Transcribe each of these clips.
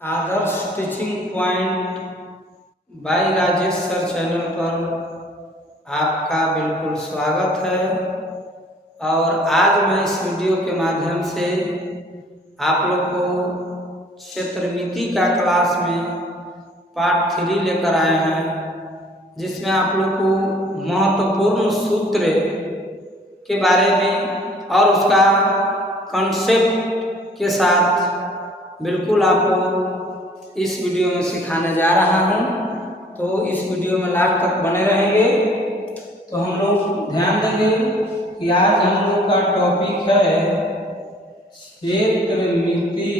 Adarsh teaching point by Rajesh sir channel पर आपका बिल्कुल स्वागत है। और आज मैं इस वीडियो के माध्यम से आप लोग को क्षेत्र नीति का क्लास में पार्ट 3 लेकर आए हैं, जिसमें आप लोग को महत्वपूर्ण सूत्र के बारे में और उसका कॉन्सेप्ट के साथ बिल्कुल आपको इस वीडियो में सिखाने जा रहा हूं। तो इस वीडियो में लास्ट तक बने रहेंगे। तो हम लोग ध्यान देंगे कि आज हम लोग का टॉपिक है क्षेत्र नीति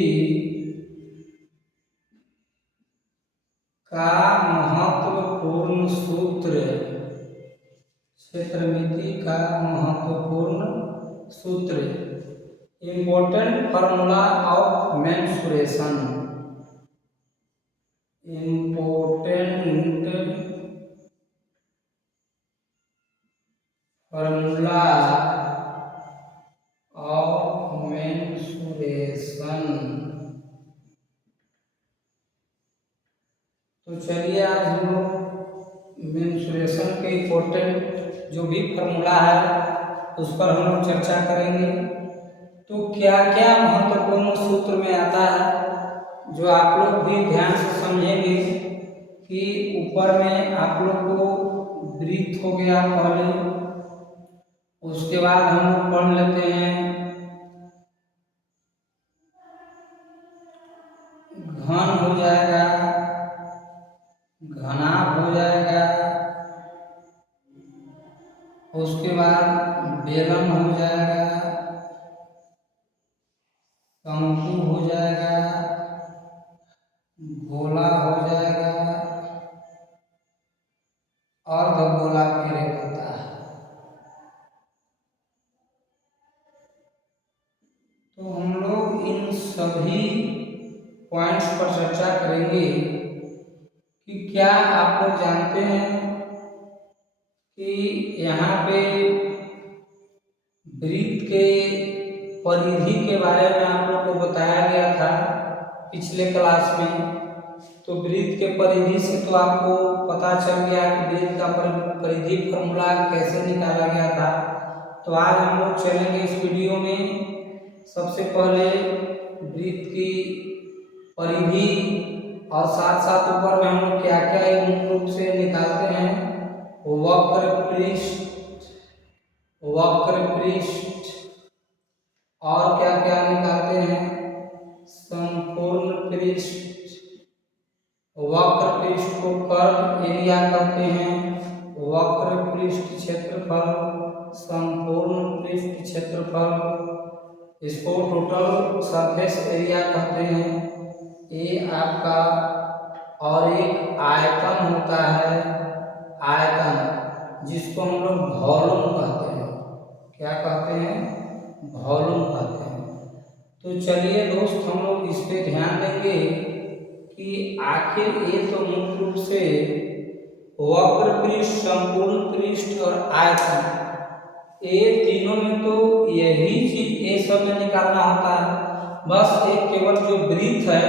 का महत्वपूर्ण सूत्र। क्षेत्र नीति का महत्वपूर्ण सूत्र, important formula of mensuration. Important formula of mensuration. तो चलिए आज हम लोग मेंसुरेशन के इम्पोर्टेंट जो भी फार्मूला है उस पर हम लोग चर्चा करेंगे। तो क्या क्या महत्वपूर्ण सूत्र में आता है जो आप लोग भी ध्यान से समझेंगे कि ऊपर में आप लोग को ब्रीथ हो गया पहले, उसके बाद हम लोग पढ़ लेते हैं घन हो जाएगा, घनाभ हो जाएगा, उसके बाद बेलन हो जाएगा, शंकु हो जाएगा, गोला हो जाएगा और गोला फिर एक होता है। तो हम लोग इन सभी पॉइंट्स पर चर्चा करेंगे कि क्या आप लोग जानते हैं कि यहाँ पे वृत्त के परिधि के बारे में आप लोग को बताया गया था पिछले क्लास में। तो वृत्त के परिधि से तो आपको पता चल गया कि वृत्त का परिधि फॉर्मूला कैसे निकाला गया था। तो आज हम लोग चलेंगे इस वीडियो में सबसे पहले वृत्त की परिधि और साथ साथ ऊपर में हम लोग क्या क्या मुख्य रूप से निकालते हैं, वक्र पृष्ठ और क्या क्या निकालते हैं, संपूर्ण पृष्ठ। वक्र पृष्ठ को कर्व एरिया कहते हैं, वक्र पृष्ठ क्षेत्रफल, संपूर्ण पृष्ठ क्षेत्रफल, इसको टोटल सरफेस एरिया कहते हैं। ये आपका और एक आयतन होता है, आयतन जिसको हम लोग वॉल्यूम कहते हैं। क्या कहते हैं? वॉल्यूम कहते हैं। तो चलिए दोस्त हम लोग इस पे ध्यान देंगे कि आखिर ये तो मुख्य रूप से वक्र पृष्ठ, संपूर्ण पृष्ठ और आयतन, ये तीनों में तो यही चीज ये सब में निकालना होता है। बस एक केवल जो वृत्त है,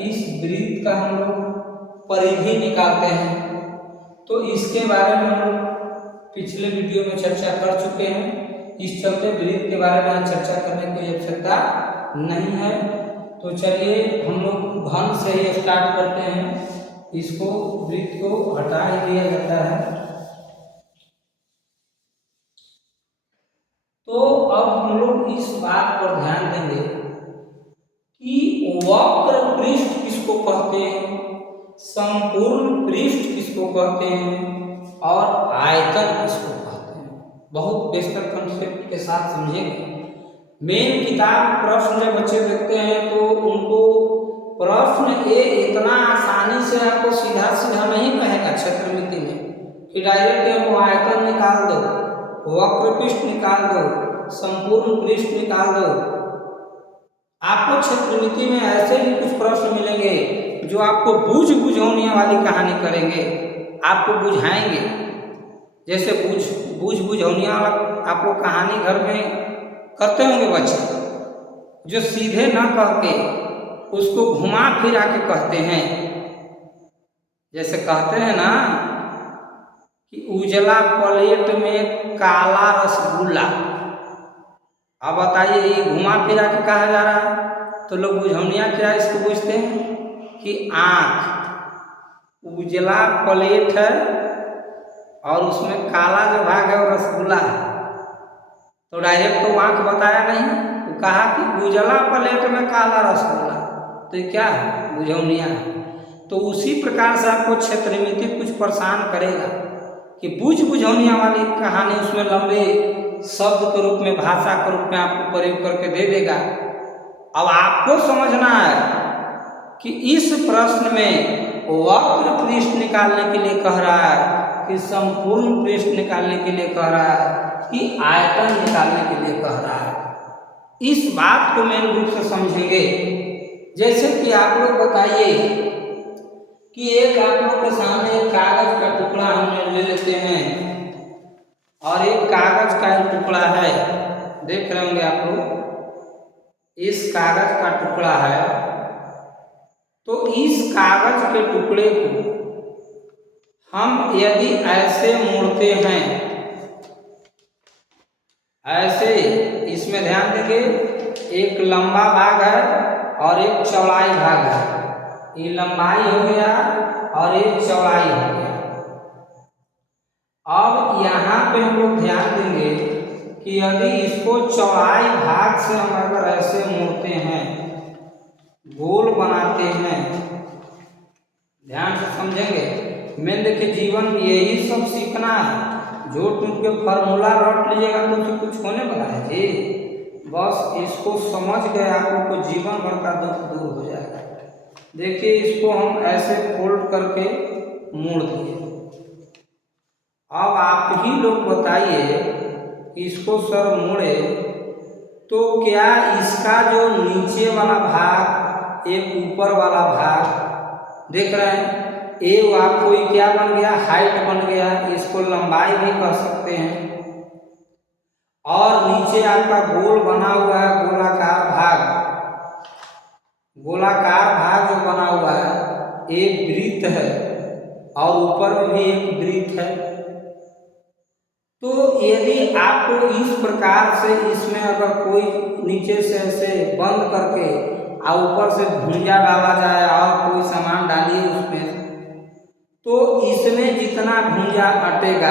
इस वृत्त का हम लोग परिधि निकालते हैं। तो इसके बारे में हम लोग पिछले वीडियो में चर्चा कर चुके हैं। इस चलते वृत्त के बारे में चर्चा करने की आवश्यकता नहीं है। तो चलिए हम लोग घन से ही स्टार्ट करते हैं। इसको वृत्त को हटा ही दिया जाता है। तो अब हम लोग इस बात पर ध्यान देंगे कि वक्र पृष्ठ किसको कहते हैं, संपूर्ण पृष्ठ किसको कहते हैं और आयतन किसको कहते हैं। बहुत बेहतर कंसेप्ट के साथ समझेंगे। मेन किताब प्रश्न जब बच्चे देखते हैं तो उनको प्रश्न ये इतना आसानी से आपको सीधा सीधा नहीं कहेगा क्षेत्र नीति में कि डायरेक्ट वो आयतन निकाल दो, वक्र पृष्ठ निकाल दो, संपूर्ण पृष्ठ निकाल दो। आपको क्षेत्र नीति में ऐसे भी कुछ प्रश्न मिलेंगे जो आपको बूझ होने वाली कहानी करेंगे, आपको बुझाएंगे। जैसे बूझ होने वाला आप लोग कहानी घर में करते होंगे बच्चे, जो सीधे ना कह के उसको घुमा फिरा के कहते हैं। जैसे कहते हैं ना कि उजला प्लेट में काला रसगुल्ला। अब बताइए ये घुमा फिरा के कहा जा रहा है, तो लोग बुझौनिया क्या इसको पूछते हैं कि आँख उजला प्लेट है और उसमें काला जो भाग है वो रसगुल्ला है, तो डायरेक्ट तो आँख बताया नहीं, तो कहा कि उजला प्लेट में काला रसगुल्ला, तो ये क्या है, बुझौनिया है। तो उसी प्रकार से आपको क्षेत्रमिति कुछ परेशान करेगा कि बुझौनिया वाली कहानी उसमें लंबे शब्द के रूप में, भाषा के रूप में आपको प्रयोग करके दे देगा। अब आपको समझना है कि इस प्रश्न में वक्र पृष्ठ निकालने के लिए कह रहा है कि संपूर्ण पृष्ठ निकालने के लिए कह रहा है कि आयतन निकालने के लिए कह रहा है। इस बात को मेन रूप से समझेंगे। जैसे कि आप लोग बताइए कि एक आप लोग के सामने एक कागज का टुकड़ा हमने ले लेते हैं और एक कागज का टुकड़ा है, देख रहे होंगे आप लोग, इस कागज का टुकड़ा है। तो इस कागज के टुकड़े को हम यदि ऐसे मोड़ते हैं, ऐसे, इसमें ध्यान देंगे एक लंबा भाग है और एक चौड़ाई भाग है, ये लंबाई हो गया और एक चौड़ाई हो गया। अब यहाँ पे हम लोग ध्यान देंगे कि यदि इसको चौड़ाई भाग से हम अगर ऐसे मोड़ते हैं, गोल बनाते हैं, ध्यान से समझेंगे। मैं देखिए जीवन में यही सब सीखना है, जो टूट के फार्मूला रट लीजिएगा तो उससे कुछ होने वाला है जी। बस इसको समझ गए आप लोग को जीवन भर का दुख दूर हो जाएगा। देखिए इसको हम ऐसे फोल्ड करके मोड़ दिए। अब आप ही लोग बताइए, इसको सर मोड़े तो क्या इसका जो नीचे वाला भाग, एक ऊपर वाला भाग देख रहे हैं, ये आपको क्या बन गया, हाइट बन गया, इसको लंबाई भी कह सकते हैं। और नीचे आपका गोल बना हुआ है, गोलाकार भाग, गोलाकार भाग जो बना हुआ है एक वृत्त है और ऊपर में भी एक वृत्त है। तो यदि आपको इस प्रकार से इसमें अगर कोई नीचे से ऐसे बंद करके और ऊपर से भुंजा डाला जाए और कोई सामान डालिए उसमें, तो इसमें जितना भुंजा अटेगा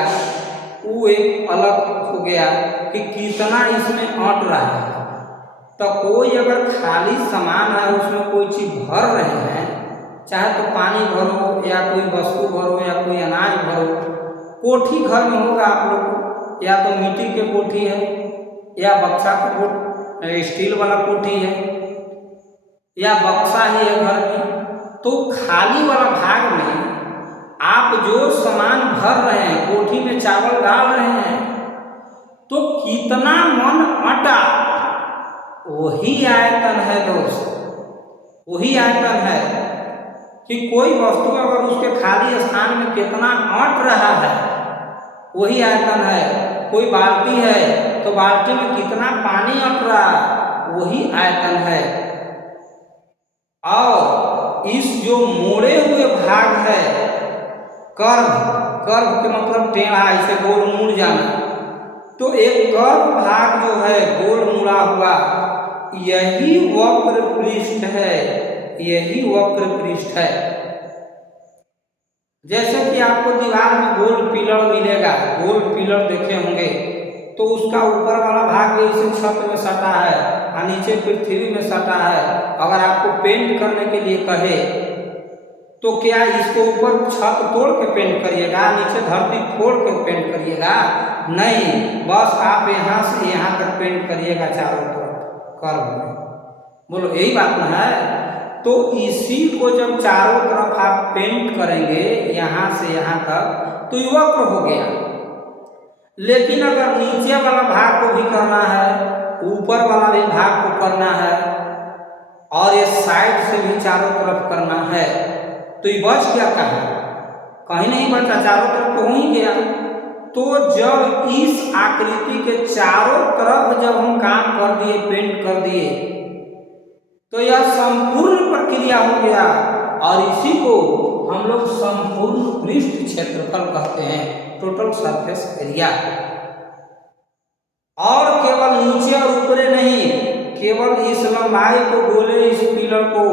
वो एक अलग हो गया कि कितना इसमें अट रहा है। तो कोई अगर खाली सामान है उसमें कोई चीज़ भर रहे हैं, चाहे तो पानी भरो या कोई वस्तु भरो या कोई अनाज भरो, कोठी घर में होगा आप लोग को, या तो मिट्टी के कोठी है या बक्सा की स्टील वाला कोठी है या बक्सा ही है घर में। तो खाली वाला भाग में आप जो सामान भर रहे हैं, कोठी में चावल डाल रहे हैं, तो कितना मन अटा वही आयतन है दोस्त, वही आयतन है कि कोई वस्तु अगर उसके खाली स्थान में कितना अट रहा है वही आयतन है। कोई बाल्टी है तो बाल्टी में कितना पानी अट रहा है वही आयतन है। और इस जो मोड़े हुए भाग है, कर्व, कर्व के मतलब टेढ़ा, इसे गोल मुड़ जाना, तो एक कर्व भाग जो है गोल मुड़ा हुआ, यही वक्र पृष्ठ है, यही वक्र पृष्ठ है। जैसे कि आपको दीवार में गोल पिलर मिलेगा, गोल पिलर देखे होंगे, तो उसका ऊपर वाला भाग भी इसे छत में सटा है और नीचे पृथ्वी में सटा है। अगर आपको पेंट करने के लिए कहे तो क्या इसको ऊपर छत तोड़ के पेंट करिएगा, नीचे धरती फोड़ के पेंट करिएगा? नहीं, बस आप यहाँ से यहाँ तक पेंट करिएगा चारों तरफ कर्व में। बोलो यही बात ना है? तो इसी को जब चारों तरफ आप पेंट करेंगे यहाँ से यहाँ तक तो ये वक्र हो गया। लेकिन अगर नीचे वाला भाग को भी करना है, ऊपर वाला भी भाग को करना है और ये साइड से भी चारों तरफ करना है, तो ये बच गया कहाँ? कहीं नहीं बचा, चारों तरफ तो हो ही गया। तो जब इस आकृति के चारों तरफ जब हम काम कर दिए, पेंट कर दिए, तो यह संपूर्ण क्रिया हो गया, और इसी को हम लोग संपूर्ण पृष्ठ क्षेत्रफल कहते हैं, टोटल सरफेस एरिया। और केवल नीचे और ऊपरे नहीं, केवल इस लंबाई को गोले, इस पिलर को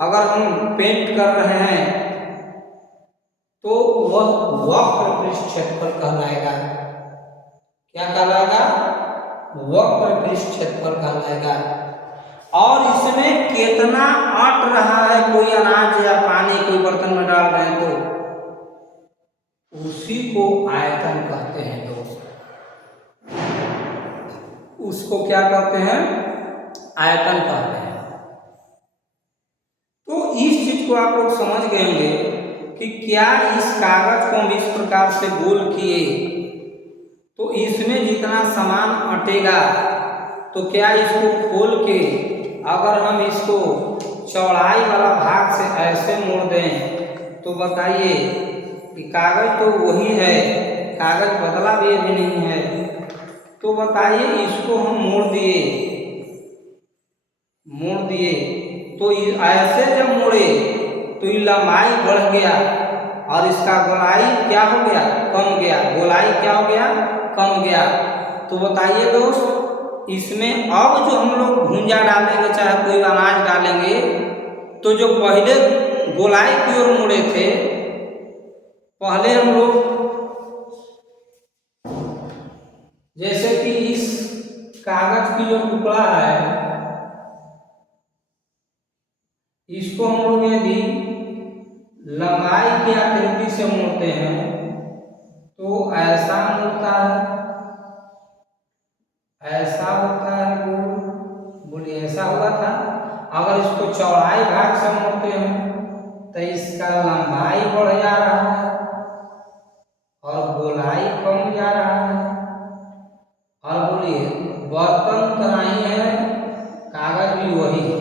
अगर हम पेंट कर रहे हैं तो वह वक्र पृष्ठ क्षेत्रफल कहलाएगा। क्या कहलाएगा? वक्र पृष्ठ क्षेत्रफल कहलाएगा। और इसमें कितना अट रहा है, कोई अनाज या पानी कोई बर्तन में डाल रहे हैं तो उसी को आयतन कहते हैं दोस्त। उसको क्या कहते हैं? आयतन कहते हैं। तो इस चीज को आप लोग समझ गए होंगे कि क्या इस कागज को हम इस प्रकार से गोल किए तो इसमें जितना सामान अटेगा, तो क्या इसको खोल के अगर हम इसको चौड़ाई वाला भाग से ऐसे मोड़ दें तो बताइए कि कागज तो वही है, कागज बदला भी अभी नहीं है। तो बताइए इसको हम मोड़ दिए तो ऐसे जब मोड़े तो ये लंबाई बढ़ गया और इसका गोलाई क्या हो गया? कम गया। गोलाई क्या हो गया? कम गया। तो बताइए दोस्त, इसमें अब जो हम लोग भुंजा डालेंगे, चाहे कोई अनाज डालेंगे, तो जो पहले गोलाई की ओर मुड़े थे, पहले हम लोग जैसे कि इस कागज की जो टुकड़ा है, इसको हम लोग यदि लंबाई की आकृति से मोड़ते हैं तो ऐसा मुड़ता है, ऐसा होता है गोल। बोलिए ऐसा हुआ था। अगर इसको चौड़ाई भाग से मोड़ते हैं तो इसका लंबाई बढ़ जा रहा है और गोलाई कम जा रहा है। और बोलिए बर्तन तो नहीं है, कागज भी वही है।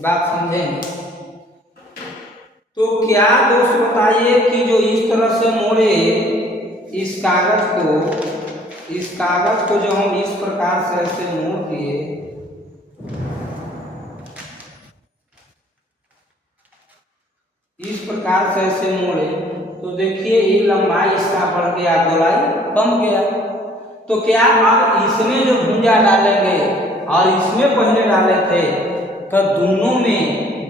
बात समझेंगे? तो क्या दोस्त बताइए कि जो इस तरह से मोड़े इस कागज को जो हम इस प्रकार से ऐसे मोड़ दिए, इस प्रकार से ऐसे मोड़े, तो देखिए ये लंबाई इसका बढ़ गया, गोलाई कम गया। तो क्या अब इसमें जो भुंजा डालेंगे और इसमें पहले डाले थे, तो दोनों में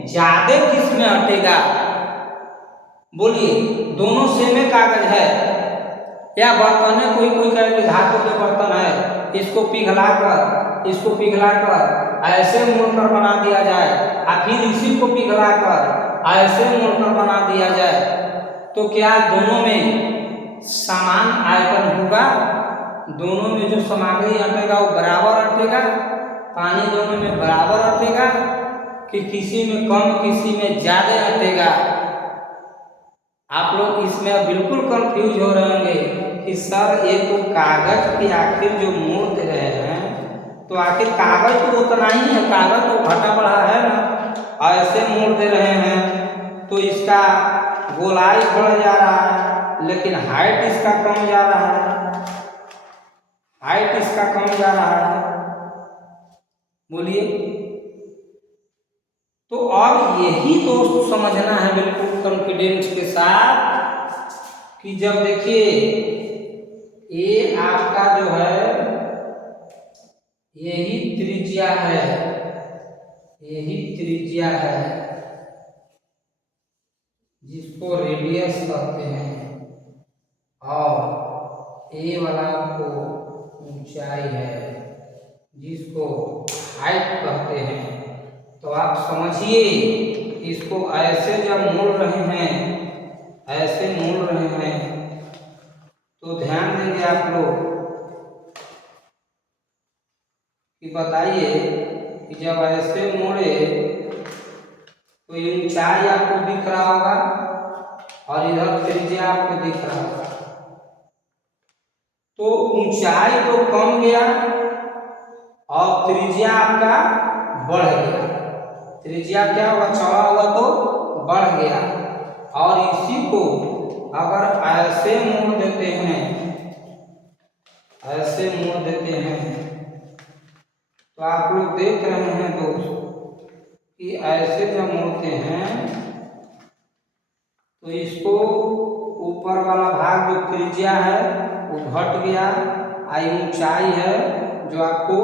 ज्यादा किस में हटेगा? बोलिए, दोनों सेमे कागज है या बर्तन है? कोई कहे कि धातु के बर्तन है, इसको पिघलाकर ऐसे मोड़कर बना दिया जाए, और फिर इसी को पिघलाकर ऐसे मोड़कर बना दिया जाए, तो क्या दोनों में समान आयतन होगा? दोनों में जो सामग्री अटेगा वो बराबर अटेगा? पानी दोनों में बराबर अटेगा कि किसी में कम किसी में ज्यादा अटेगा? आप लोग इसमें बिल्कुल कंफ्यूज हो रहे होंगे कि सर ये तो कागज की आखिर जो मोड़ दे रहे हैं, तो आखिर कागज तो उतना ही है, कागज तो घटा बढ़ा है ना, ऐसे मोड़ दे रहे हैं तो इसका गोलाई बढ़ जा रहा है लेकिन हाइट इसका कम जा रहा है, हाइट इसका कम जा रहा है। बोलिए, तो अब यही दोस्त समझना है बिल्कुल कॉन्फिडेंस के साथ कि जब देखिए ये आपका जो है यही त्रिज्या है, यही त्रिज्या है जिसको रेडियस कहते हैं, और ये वाला को ऊंचाई है जिसको हाइट कहते हैं। तो आप समझिए, इसको ऐसे जब मोड़ रहे हैं, ऐसे मोड़ रहे हैं, तो ध्यान देंगे आप लोग कि बताइए कि जब ऐसे मोड़े तो ये ऊंचाई आपको दिख रहा होगा और इधर त्रिज्या आपको दिख रहा होगा। तो ऊंचाई तो कम गया और त्रिज्या आपका बढ़ गया। त्रिज्या क्या होगा? चौड़ा हुआ तो बढ़ गया। और इसी को अगर ऐसे मोड़ देते हैं, ऐसे मोड़ देते हैं, तो आप लोग देख रहे हैं दोस्तों कि ऐसे जब मोड़ते हैं तो इसको ऊपर वाला भाग जो त्रिज्या है वो घट गया, ऊंचाई है जो आपको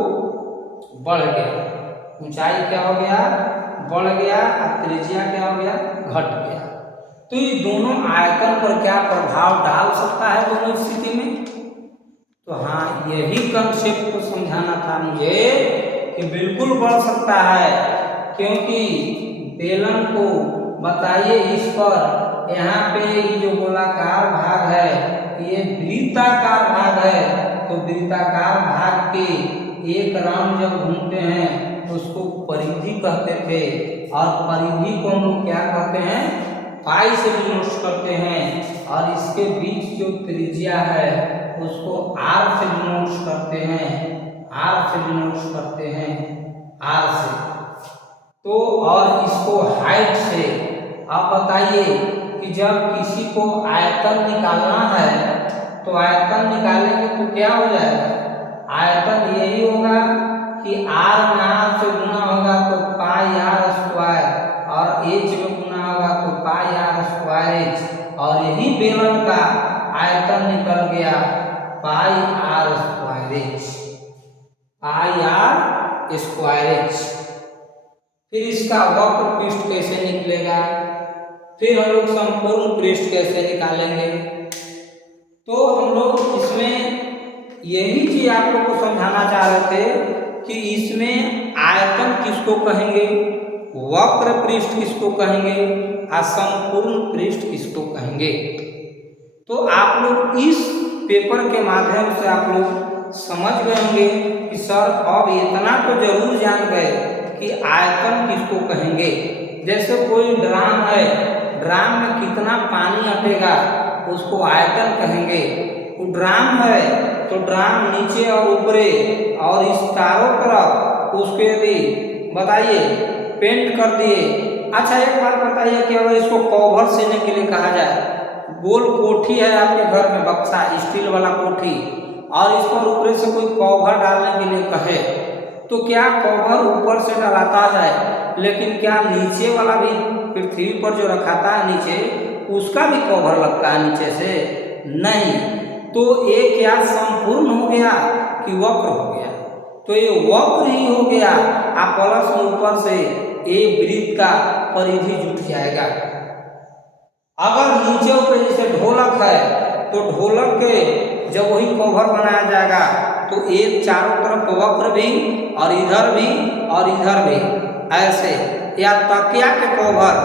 बढ़ गया। ऊंचाई क्या हो गया? बढ़ गया, और त्रिज्या क्या हो गया? घट गया। तो ये दोनों आयतन पर क्या प्रभाव डाल सकता है दोनों स्थिति में? तो हाँ, यही कंसेप्ट को समझाना था मुझे कि बिल्कुल बढ़ सकता है, क्योंकि बेलन को बताइए इस पर यहाँ पे ये जो गोलाकार भाग है ये वृत्ताकार भाग है, तो वृत्ताकार भाग के एक राउंड जब घूमते हैं तो उसको परिधि कहते थे, और परिधि को हम लोग क्या कहते हैं? पाई से डिनोट करते हैं, और इसके बीच जो त्रिज्या है उसको आर से डिनोट करते हैं, आर से डिनोट करते हैं, आर से। तो और इसको हाइट से। आप बताइए कि जब किसी को आयतन निकालना है तो आयतन निकालेंगे तो क्या हो जाएगा? आयतन यही होगा कि आर में आर से गुना होगा तो पाई आर स्क्वायर, और एच में गुना होगा तो पाई आर स्क्वायर एच, और यही बेलन का आयतन निकल गया pi r square h, pi r square h. फिर इसका वक्र पृष्ठ कैसे निकलेगा? फिर हम लोग संपूर्ण पृष्ठ कैसे निकालेंगे? तो हम लोग इसमें यही चीज आप लोग को समझाना चाह रहे थे कि इसमें आयतन किसको कहेंगे, वक्र पृष्ठ किसको कहेंगे, और संपूर्ण पृष्ठ किसको कहेंगे। तो आप लोग इस पेपर के माध्यम से आप लोग समझ गए होंगे कि सर अब इतना तो जरूर जान गए कि आयतन किसको कहेंगे। जैसे कोई ड्राम है, ड्राम में कितना पानी अटेगा उसको आयतन कहेंगे। वो ड्राम है तो ड्राम नीचे और ऊपरे और इस चारों तरफ उसके भी बताइए पेंट कर दिए। अच्छा एक बात बताइए कि अगर इसको कवर सेने के लिए कहा जाए, गोल कोठी है आपके घर में, बक्सा स्टील वाला कोठी, और इस पर ऊपर से कोई कवर डालने के लिए कहे तो क्या कवर ऊपर से डलाता है, लेकिन क्या नीचे वाला भी पृथ्वी पर जो रखाता है नीचे उसका भी कवर लगता है नीचे से? नहीं। तो ये क्या संपूर्ण हो गया कि वक्र हो गया? तो ये वक्र ही हो गया, आप प्लस में ऊपर से ये वृत्त का परिधि जुट जाएगा। अगर नीचे ऊपर जैसे ढोलक है तो ढोलक के जब वही कवर बनाया जाएगा तो एक चारों तरफ वक्र भी और इधर भी और इधर भी ऐसे, या तकिया के कवर,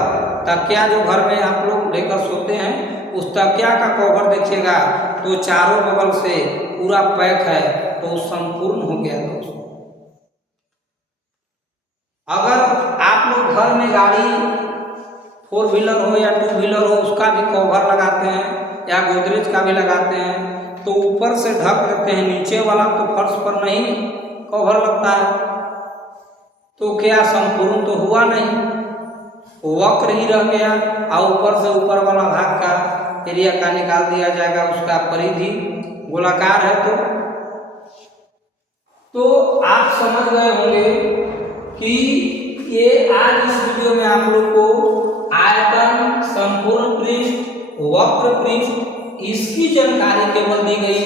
तकिया जो घर में आप लोग लेकर सोते हैं उस तकिया का कवर देखिएगा तो चारों बगल से पूरा पैक है, तो संपूर्ण हो गया दोस्तों। अगर आप लोग घर में गाड़ी 4 व्हीलर हो या 2 व्हीलर हो उसका भी कवर लगाते हैं या गोदरेज का भी लगाते हैं तो ऊपर से ढक देते हैं, नीचे वाला तो फर्श पर नहीं कवर लगता है, तो क्या संपूर्ण तो हुआ नहीं, वक्र ही रह गया। और ऊपर से ऊपर वाला भाग का एरिया का निकाल दिया जाएगा, उसका परिधि गोलाकार है। तो आप समझ गए होंगे कि ये आज इस वीडियो में आप लोग को आयतन, संपूर्ण पृष्ठ, वक्र पृष्ठ इसकी जानकारी केवल दी गई।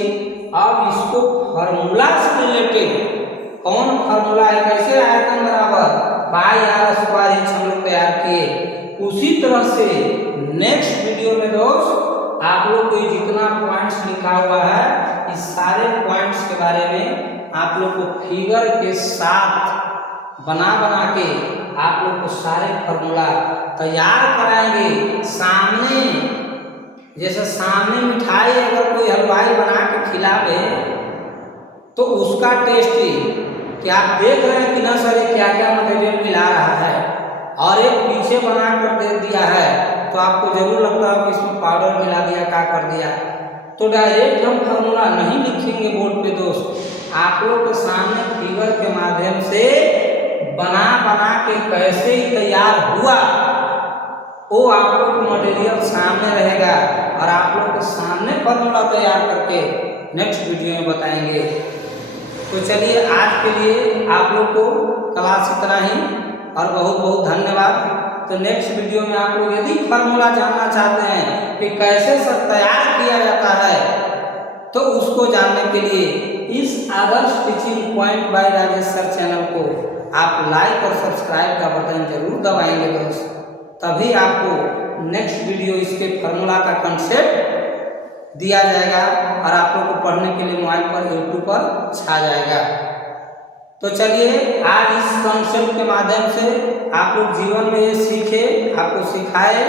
अब इसको फार्मूला से रिलेटेड कौन फार्मूला है, कैसे आयतन बराबर पाई आर स्क्वायर एच हम लोग तैयार किए, उसी तरह से नेक्स्ट वीडियो में दोस्त आप लोग को जितना पॉइंट्स लिखा हुआ है इस सारे पॉइंट्स के बारे में आप लोग को फिगर के साथ बना के आप लोग को सारे फार्मूला तैयार कराएंगे। सामने जैसे सामने मिठाई अगर कोई हलवाई बना के खिला दे तो उसका टेस्ट कि आप देख रहे हैं कि ना सर ये क्या क्या मटेरियल मिला रहा है, और एक पीछे बना कर दे दिया है तो आपको जरूर लगता है कि इसमें पाउडर मिला दिया, क्या कर दिया। तो डायरेक्ट हम फार्मूला नहीं लिखेंगे बोर्ड पे दोस्त, आप लोग के सामने फिगर के माध्यम से बना के कैसे ही तैयार हुआ वो आप लोग को मटेरियल सामने रहेगा और आप लोग के सामने फार्मूला तैयार करके नेक्स्ट वीडियो में बताएंगे। तो चलिए आज के लिए आप लोग को क्लास इतना ही। और बहुत बहुत धन्यवाद। तो नेक्स्ट वीडियो में आप लोग यदि फार्मूला जानना चाहते हैं कि कैसे सर तैयार किया जाता है तो उसको जानने के लिए इस Adarsh teaching point by Rajesh sir channel को आप लाइक और सब्सक्राइब का बटन जरूर दबाएंगे दोस्त, तभी आपको नेक्स्ट वीडियो इसके फार्मूला का कंसेप्ट दिया जाएगा और आप लोग को पढ़ने के लिए मोबाइल पर यूट्यूब पर छा जाएगा। तो चलिए आज इस कंसेप्ट के माध्यम से आप लोग जीवन में ये सीखे, आपको सिखाए।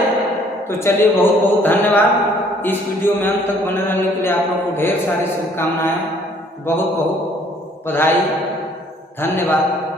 तो चलिए बहुत बहुत धन्यवाद। इस वीडियो में अंत तक बने रहने के लिए आप लोग को ढेर सारी शुभकामनाएं, बहुत बहुत बधाई, धन्यवाद।